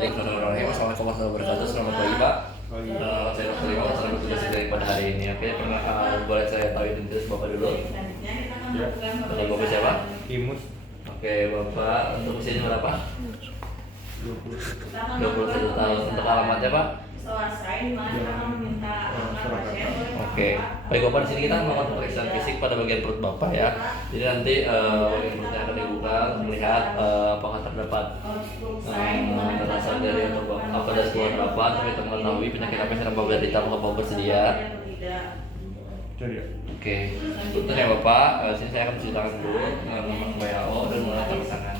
Baik, Assalamualaikum warahmatullahi wabarakatuh. Selamat pagi Pak. Saya Dr. Imam, selamat bertugas pada hari ini. Oke, boleh saya tahu identitas Bapak dulu? Ya. Nama Bapak siapa? Imus Oke, Bapak untuk usianya berapa? 20. 21 tahun. Untuk alamatnya Pak? Oke, baik Bapak, di sini kita melakukan pemeriksaan fisik pada bagian perut Bapak ya. Jadi nanti bagian perutnya akan dibuka untuk melihat apakah terdapat rasa dari atau apa dari keluar Bapak, untuk kita mengetahui penyakit apa yang sedang Bapak derita. Apakah Bapak bersedia? Jadi ya. Oke, punten ya Bapak. Sini saya akan cuci tangan dulu dengan menggunakan WHO dan menggunakan tangan.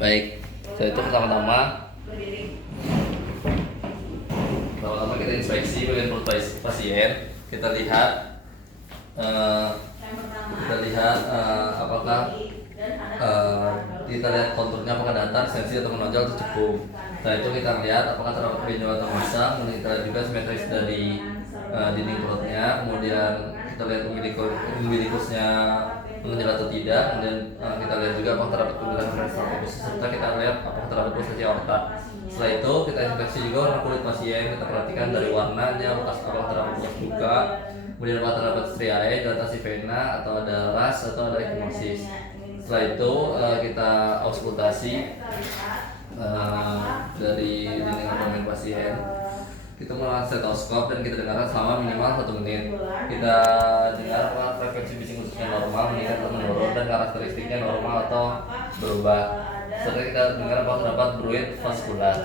Baik, setelah itu pertama-tama kita inspeksi bagian perut pasien. Kita lihat apakah kita lihat konturnya apakah datar, sensi atau menonjol atau cukup. Setelah itu kita lihat apakah terdapat benjol atau massa. Kemudian kita lihat juga simetris dari dinding perutnya. Kemudian kita lihat umbilikusnya menonjol atau tidak. Kemudian kita lihat juga apakah terdapat pembelahan ventral khusus, serta kita lihat apakah terdapat pulsasi aorta. Setelah itu kita inspeksi juga warna kulit pasien. Kita perhatikan dari warnanya apakah terdapat bekas luka, kemudian apakah terdapat striae, dilatasi vena, atau ada ras, atau ada ekimosis. Setelah itu kita auskultasi dari dinding abdomen pasien. Kita melakukan stetoskop dan kita dengarkan selama minimal 1 menit. Kita dengar apakah frekuensi bising ususnya normal, meningkat atau menurun, dan karakteristiknya normal atau berubah. Serta kita dengar apakah terdapat bruit vaskular.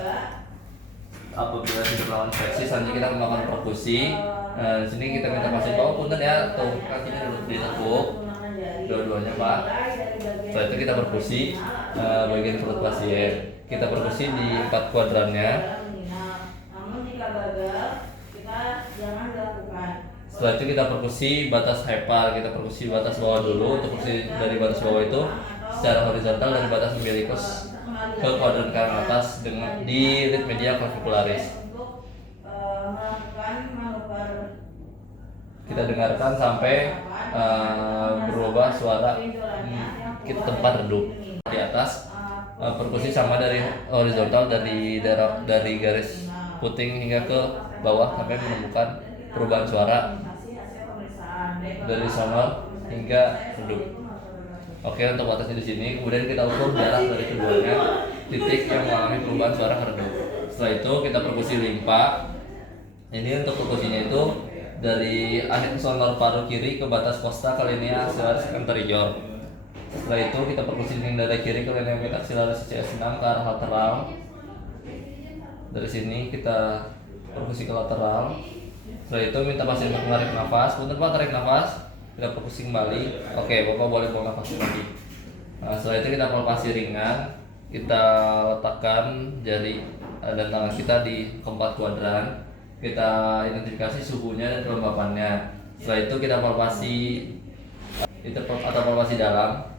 Apabila tidak melawan infeksi, selanjutnya kita melakukan perkusi. Di sini kita minta pasien bawa punten ya, tuh kakinya dulu ditekuk, dua-duanya Pak. Setelah itu kita perkusi bagian perut pasien. Kita perkusi di 4 kuadrannya. Setelah itu kita perkusi batas hepar. Kita perkusi batas bawah dulu. Untuk perkusi dari batas bawah itu secara horizontal dari batas umbilicus ke kuadran kanan atas dengan di lead media clavicularis. Kita dengarkan sampai berubah suara kita tempat redup di atas. Perkusi sama dari horizontal dari garis puting hingga ke bawah sampai menemukan perubahan suara dari sonor hingga redup. Oke, untuk batasnya di sini. Kemudian kita ukur jarak dari keduanya titik yang mengalami perubahan suara ke redup. Setelah itu kita perkusi limpa. Ini untuk perkusinya itu dari akhir sonor paru kiri ke batas costa ke linea axillaris anterior. Setelah itu kita perkusi dinding dada kiri ke linea metaxillaris CS6 ke arah lateral. Dari sini kita perkusi ke lateral. Setelah itu minta pasien untuk menarik nafas. Punten Pak, tarik nafas. Kita perkusi kembali. Oke, Bapak boleh buang nafas lagi. Setelah itu kita palpasi ringan. Kita letakkan jari dan tangan kita di keempat kuadran. Kita identifikasi suhunya dan kelembapannya. Setelah itu kita palpasi atau palpasi dalam.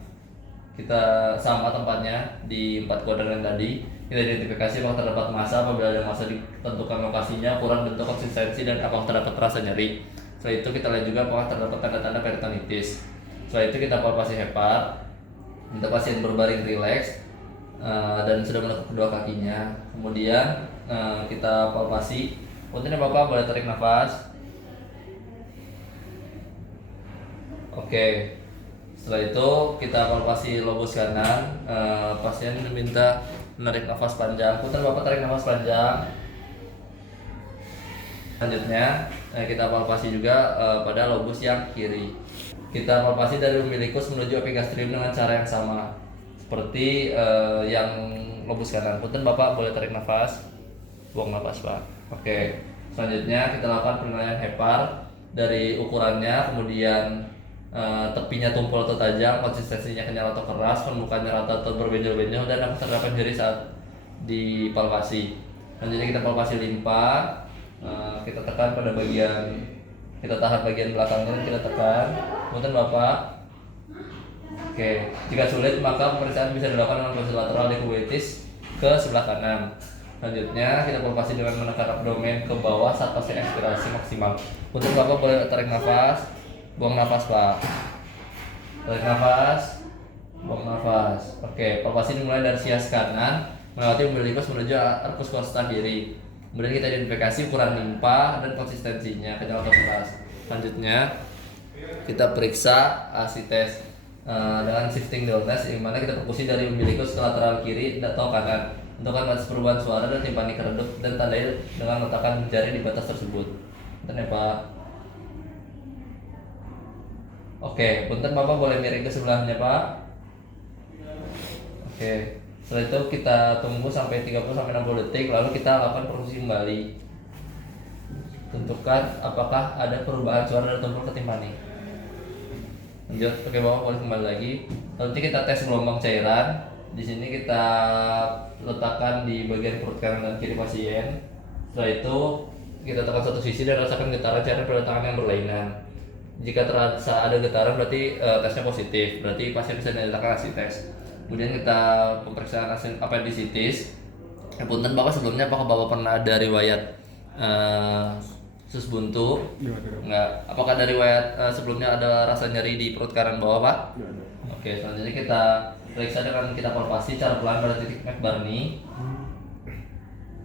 Kita sama tempatnya di 4 kuadran yang tadi. Kita identifikasi apakah terdapat massa. Apabila ada massa ditentukan lokasinya, ukuran, bentuk, konsistensi, dan apakah terdapat rasa nyeri. Setelah itu kita lihat juga apakah terdapat tanda-tanda peritonitis. Setelah itu kita palpasi hepar. Minta pasien berbaring rileks dan sudah menekuk kedua kakinya. Kemudian kita palpasi. Punten Bapak boleh tarik nafas. Oke. Setelah itu kita palpasi lobus kanan. Pasien diminta menarik nafas panjang. Punten Bapak tarik nafas panjang. Selanjutnya kita palpasi juga pada lobus yang kiri. Kita palpasi dari umbilikus menuju epigastrium dengan cara yang sama seperti yang lobus kanan. Punten Bapak boleh tarik nafas, buang nafas Pak. Oke. Selanjutnya kita lakukan penilaian hepar dari ukurannya, kemudian tepinya tumpul atau tajam, konsistensinya kenyal atau keras, permukaannya rata atau berbenjol-benjol, dan apakah terdapat nyeri saat dipalpasi. Selanjutnya kita palpasi limpa. Kita tekan pada bagian, kita tahan bagian belakangnya dan kita tekan. Punten Bapak. Oke, jika sulit maka pemeriksaan bisa dilakukan dengan posisi lateral dekubitus ke sebelah kanan. Selanjutnya kita palpasi dengan menekan abdomen ke bawah saat pasien ekspirasi maksimal. Punten Bapak boleh tarik nafas, buang nafas Pak. Tarik nafas, buang nafas. Oke, palpasi dimulai dari sias kanan melewati umbilicus menuju arcus costa kiri. Kemudian kita identifikasi ukuran limpa dan konsistensinya ke dalam kelas. Selanjutnya kita periksa tes dengan shifting dullness, di mana kita perkusi dari umbilicus ke lateral kiri atau kanan. Tentukan batas perubahan suara dan timpani keredup dan tandai dengan letakkan jari di batas tersebut. Punten ya Pak. Oke, punten Bapak boleh miring ke sebelahnya Pak. Oke, setelah itu kita tunggu sampai 30-60 detik, lalu kita lakukan perkusi kembali. Tentukan apakah ada perubahan suara dari tumpul ke timpani. Lanjut, oke Bapak boleh kembali lagi. Nanti kita tes gelombang cairan. Di sini kita letakkan di bagian perut kanan dan kiri pasien. Setelah itu kita tekan satu sisi dan rasakan getaran cairan pada tangan yang berlainan. Jika terasa ada getaran berarti tesnya positif, berarti pasien bisa dinyatakan tes. Kemudian kita pemeriksaan appendicitis. Punten Bapak sebelumnya apakah Bapak pernah ada riwayat usus buntu? Enggak. Apakah dari riwayat sebelumnya ada rasa nyeri di perut kanan bawah Pak? Oke, selanjutnya kita periksa dengan kita palpasi cara pelan pada titik McBurney.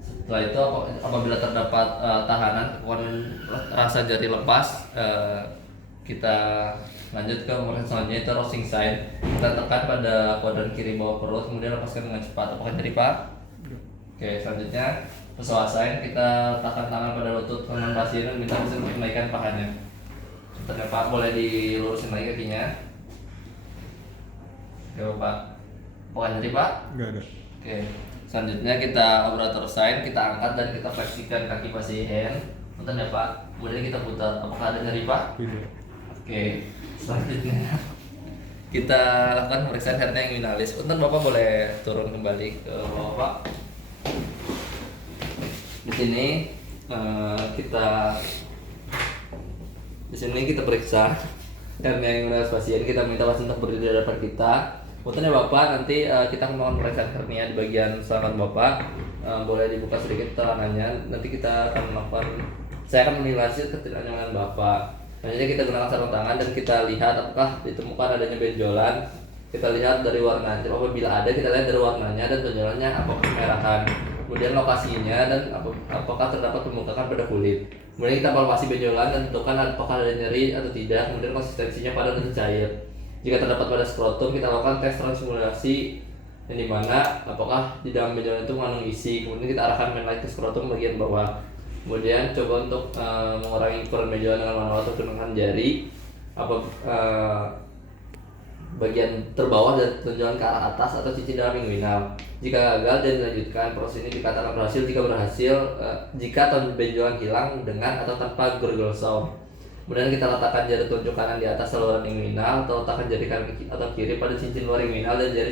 Setelah itu apabila terdapat tahanan rasa jari lepas, kita lanjut ke pemeriksaan selanjutnya itu Rossing sign. Kita tekan pada kuadran kiri bawah perut, kemudian lepaskan dengan cepat. Apakah jadi Pak? Oke, selanjutnya pesawat sign, kita letakkan tangan pada lutut kanan pasien dan minta pasien untuk menaikkan pahanya. Ternyata Pak boleh dilurusin lagi kakinya. Oke Pak. Apakah jadi Pak? Enggak ada. Oke. Selanjutnya kita operator sign, kita angkat dan kita fleksikan kaki pasien. Punten ya Pak. Kemudian kita putar. Apakah ada nyeri Pak? Tidak. Oke. Selanjutnya kita lakukan pemeriksaan hernia inguinalis. Punten Bapak boleh turun kembali ke bawah Pak. Di sini kita periksa hernia inguinalis pasien. Kita minta pasien untuk berdiri di hadapan kita. Punten ya Bapak, nanti kita akan melakukan pemeriksaan hernia di bagian selangkah Bapak. Boleh dibuka sedikit celananya. Nanti kita akan melakukan, saya akan menilai ketidaknyamanan Bapak. Selanjutnya kita gunakan sarung tangan dan kita lihat apakah ditemukan adanya benjolan. Kita lihat dari warnanya. Apabila ada, kita lihat dari warnanya dan benjolannya apakah kemerahan. Kemudian lokasinya dan apakah terdapat pembengkakan pada kulit. Kemudian kita palpasi benjolan dan tentukan apakah ada nyeri atau tidak. Kemudian konsistensinya padat dan cair. Jika terdapat pada skrotum, kita lakukan tes transsimulasi yang dimana apakah di dalam benjolan itu mengandung isi. Kemudian kita arahkan mainlight ke skrotum bagian bawah. Kemudian coba untuk mengurangi ukuran benjolan dengan manual atau gunakan jari. Bagian terbawah dan benjolan ke arah atas atau cincin dalam inguinal. Jika gagal dan dilanjutkan, proses ini dikatakan berhasil jika benjolan hilang dengan atau tanpa gurgle sound. Kemudian kita letakkan jari telunjuk kanan di atas saluran inguinal atau letakkan jari kanan atau kiri pada cincin luar inguinal dan jari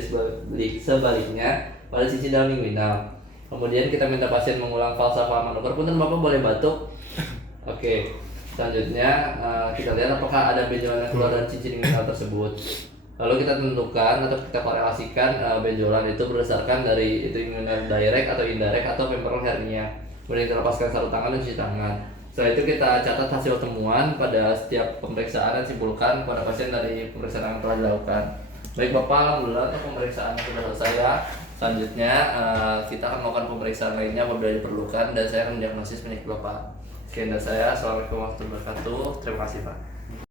sebaliknya pada cincin dalam inguinal. Kemudian kita minta pasien mengulang falsafah manuver. Punten Bapak boleh batuk. Oke. Selanjutnya kita lihat apakah ada benjolan yang keluar dari cincin inguinal tersebut. Lalu kita tentukan atau kita korelasikan benjolan itu berdasarkan dari itu inguinal direct atau indirect atau femoral hernia. Kemudian kita lepaskan sarung tangan dan cuci tangan. Setelah itu kita catat hasil temuan pada setiap pemeriksaan dan simpulkan pada pasien dari pemeriksaan yang telah dilakukan. Baik Bapak, alhamdulillah untuk pemeriksaan sudah selesai. Selanjutnya kita akan melakukan pemeriksaan lainnya apabila diperlukan dan saya akan mendiagnosis penyakit Bapak. Sekian dari saya. Assalamualaikum warahmatullahi wabarakatuh. Terima kasih Pak.